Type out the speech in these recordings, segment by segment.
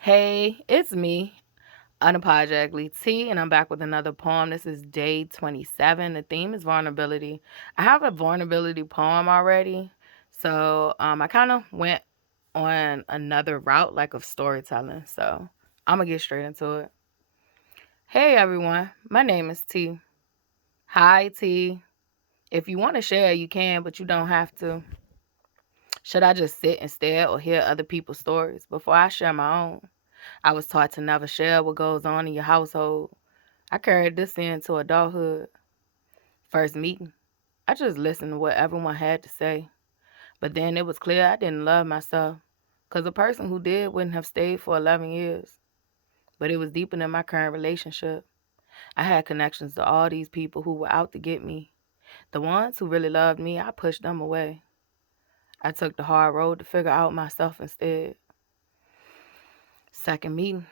Hey, it's me, unapologetically T, and I'm back with another poem. This is day 27. The theme is vulnerability. I have a vulnerability poem already, so I kind of went on another route, like of storytelling. So I'm gonna get straight into it. Hey everyone, my name is T. Hi T. If you want to share, you can, but you don't have to. Should I just sit instead or hear other people's stories before I share my own? I was taught to never share what goes on in your household. I carried this into adulthood. First meeting, I just listened to what everyone had to say. But then it was clear I didn't love myself, 'cause a person who did wouldn't have stayed for 11 years. But it was deeper than my current relationship. I had connections to all these people who were out to get me. The ones who really loved me, I pushed them away. I took the hard road to figure out myself instead. Second meeting,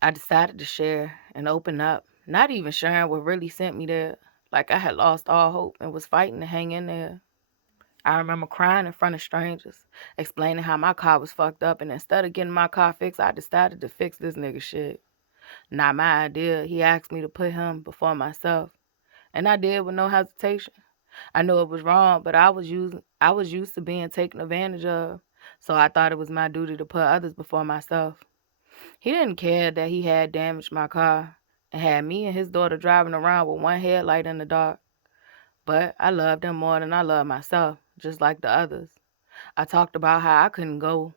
I decided to share and open up, not even sharing what really sent me there, like I had lost all hope and was fighting to hang in there. I remember crying in front of strangers, explaining how my car was fucked up, and instead of getting my car fixed, I decided to fix this nigga shit. Not my idea. He asked me to put him before myself, and I did with no hesitation. I knew it was wrong, but I was used to being taken advantage of, so I thought it was my duty to put others before myself. He didn't care that he had damaged my car and had me and his daughter driving around with one headlight in the dark. But I loved him more than I loved myself, just like the others. I talked about how I couldn't go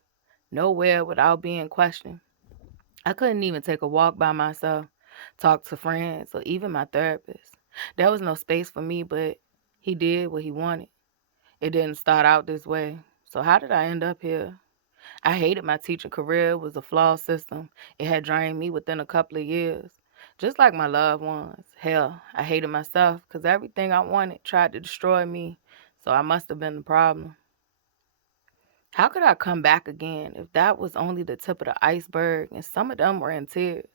nowhere without being questioned. I couldn't even take a walk by myself, talk to friends, or even my therapist. There was no space for me, but he did what he wanted. It didn't start out this way. So how did I end up here? I hated my teaching career. It was a flawed system. It had drained me within a couple of years. Just like my loved ones. Hell, I hated myself because everything I wanted tried to destroy me. So I must have been the problem. How could I come back again if that was only the tip of the iceberg and some of them were in tears?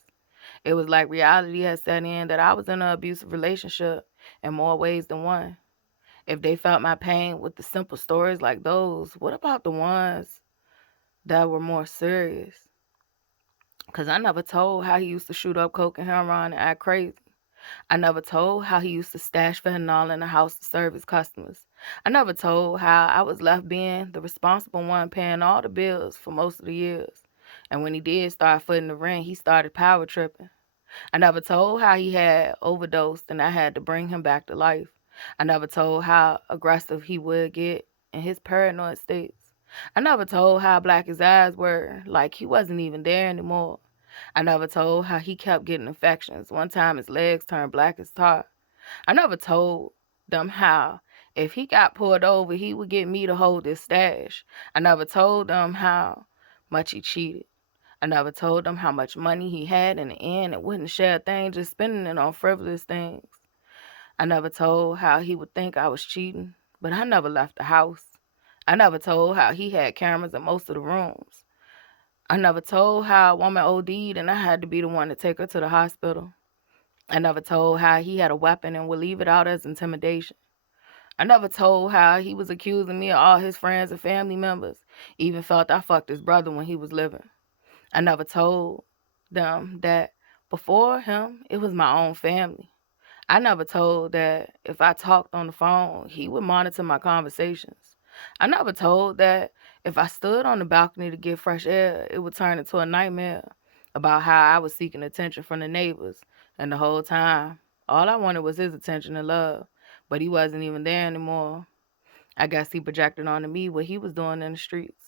It was like reality had set in that I was in an abusive relationship in more ways than one. If they felt my pain with the simple stories like those, what about the ones that were more serious? Because I never told how he used to shoot up coke and heroin and act crazy. I never told how he used to stash fentanyl in the house to serve his customers. I never told how I was left being the responsible one paying all the bills for most of the years. And when he did start footing the rent, he started power tripping. I never told how he had overdosed and I had to bring him back to life. I never told how aggressive he would get in his paranoid states. I never told how black his eyes were, like he wasn't even there anymore. I never told how he kept getting infections. One time his legs turned black as tar. I never told them how if he got pulled over, he would get me to hold his stash. I never told them how much he cheated. I never told them how much money he had in the end and wouldn't share a thing, just spending it on frivolous things. I never told how he would think I was cheating, but I never left the house. I never told how he had cameras in most of the rooms. I never told how a woman OD'd and I had to be the one to take her to the hospital. I never told how he had a weapon and would leave it out as intimidation. I never told how he was accusing me of all his friends and family members, even felt I fucked his brother when he was living. I never told them that before him, it was my own family. I never told that if I talked on the phone, he would monitor my conversations. I never told that if I stood on the balcony to get fresh air, it would turn into a nightmare about how I was seeking attention from the neighbors. And the whole time, all I wanted was his attention and love. But he wasn't even there anymore. I guess he projected onto me what he was doing in the streets.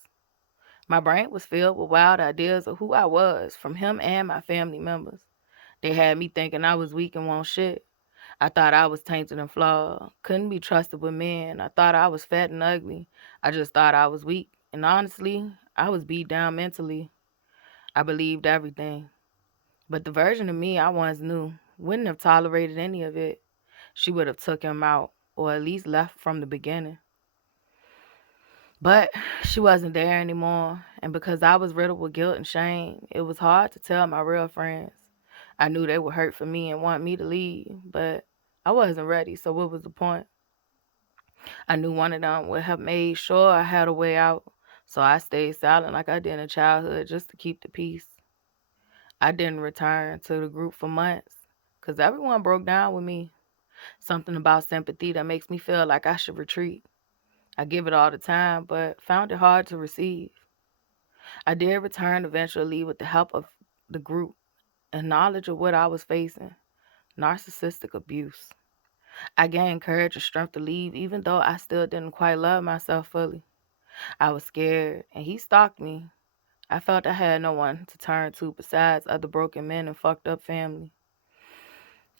My brain was filled with wild ideas of who I was from him and my family members. They had me thinking I was weak and won't shit. I thought I was tainted and flawed, couldn't be trusted with men. I thought I was fat and ugly. I just thought I was weak. And honestly, I was beat down mentally. I believed everything. But the version of me I once knew wouldn't have tolerated any of it. She would have took him out, or at least left from the beginning. But she wasn't there anymore, and because I was riddled with guilt and shame, it was hard to tell my real friends. I knew they would hurt for me and want me to leave, but I wasn't ready, so what was the point? I knew one of them would have made sure I had a way out, so I stayed silent like I did in childhood just to keep the peace. I didn't return to the group for months because everyone broke down with me. Something about sympathy that makes me feel like I should retreat. I give it all the time, but found it hard to receive. I did return eventually with the help of the group and knowledge of what I was facing: narcissistic abuse. I gained courage and strength to leave, even though I still didn't quite love myself fully. I was scared, and he stalked me. I felt I had no one to turn to besides other broken men and fucked up family.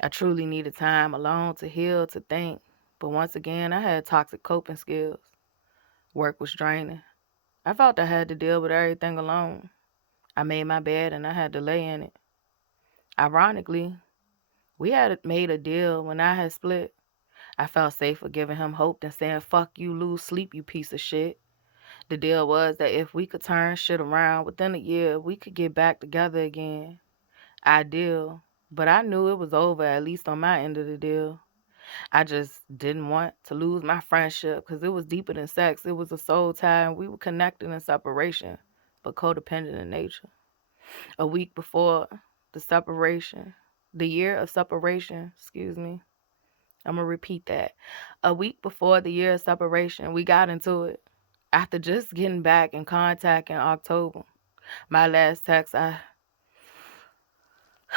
I truly needed time alone to heal, to think. But once again, I had toxic coping skills. Work was draining. I felt I had to deal with everything alone. I made my bed and I had to lay in it. Ironically, we had made a deal when I had split. I felt safer giving him hope than saying, fuck you, lose sleep, you piece of shit. The deal was that if we could turn shit around within a year, we could get back together again. Ideal. But I knew it was over, at least on my end of the deal. I just didn't want to lose my friendship because it was deeper than sex. It was a soul tie and we were connected in separation, but codependent in nature. A week before the separation, the year of separation, excuse me, I'm going to repeat that. A week before the year of separation, we got into it. After just getting back in contact in October, my last text,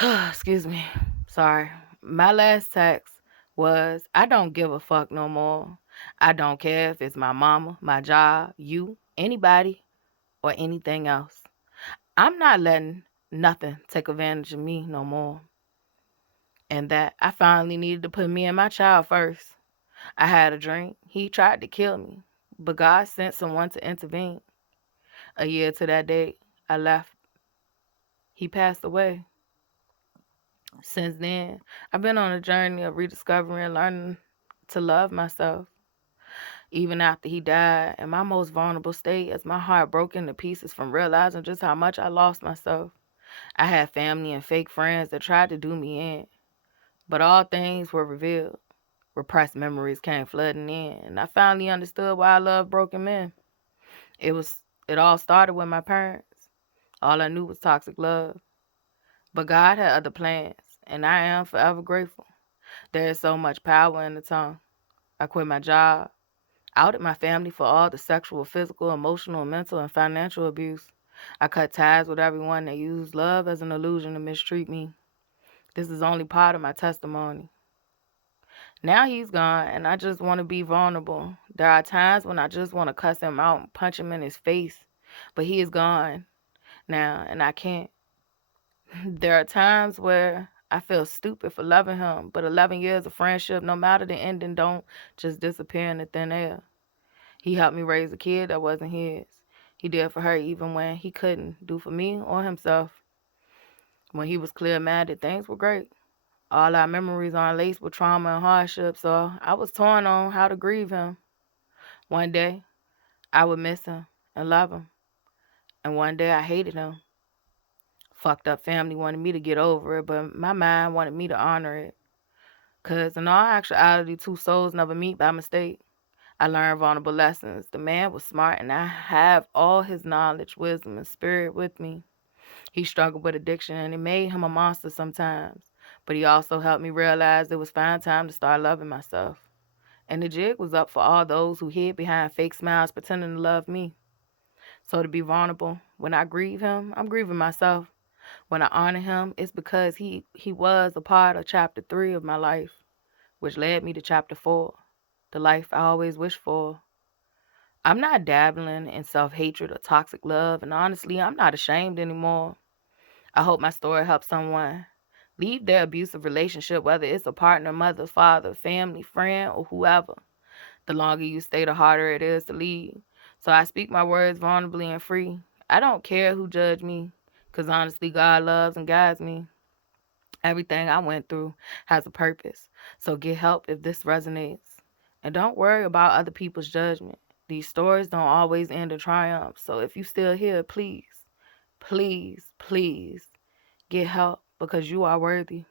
excuse me, sorry. My last text was, I don't give a fuck no more. I don't care if it's my mama, my job, you, anybody, or anything else. I'm not letting nothing take advantage of me no more. And that I finally needed to put me and my child first. I had a dream. He tried to kill me, but God sent someone to intervene. A year to that date, I left. He passed away. Since then, I've been on a journey of rediscovering and learning to love myself. Even after he died, in my most vulnerable state, as my heart broke into pieces from realizing just how much I lost myself. I had family and fake friends that tried to do me in, but all things were revealed. Repressed memories came flooding in, and I finally understood why I love broken men. It all started with my parents. All I knew was toxic love. But God had other plans, and I am forever grateful. There is so much power in the tongue. I quit my job, outed my family for all the sexual, physical, emotional, mental, and financial abuse. I cut ties with everyone that used love as an illusion to mistreat me. This is only part of my testimony. Now he's gone, and I just want to be vulnerable. There are times when I just want to cuss him out and punch him in his face, but he is gone now, and I can't. There are times where I feel stupid for loving him, but 11 years of friendship, no matter the ending, don't just disappear into thin air. He helped me raise a kid that wasn't his. He did for her even when he couldn't do for me or himself. When he was clear-minded, things were great. All our memories are laced with trauma and hardship, so I was torn on how to grieve him. One day, I would miss him and love him, and one day I hated him. Fucked up family wanted me to get over it, but my mind wanted me to honor it. Because in all actuality, two souls never meet by mistake. I learned vulnerable lessons. The man was smart, and I have all his knowledge, wisdom, and spirit with me. He struggled with addiction, and it made him a monster sometimes. But he also helped me realize it was finally time to start loving myself. And the jig was up for all those who hid behind fake smiles pretending to love me. So to be vulnerable, when I grieve him, I'm grieving myself. When I honor him, it's because he was a part of chapter 3 of my life, which led me to chapter 4, the life I always wished for. I'm not dabbling in self-hatred or toxic love, and honestly, I'm not ashamed anymore. I hope my story helps someone leave their abusive relationship, whether it's a partner, mother, father, family, friend, or whoever. The longer you stay, the harder it is to leave. So I speak my words vulnerably and free. I don't care who judge me, because honestly, God loves and guides me. Everything I went through has a purpose. So get help if this resonates. And don't worry about other people's judgment. These stories don't always end in triumph. So if you still here, please, please, please get help because you are worthy.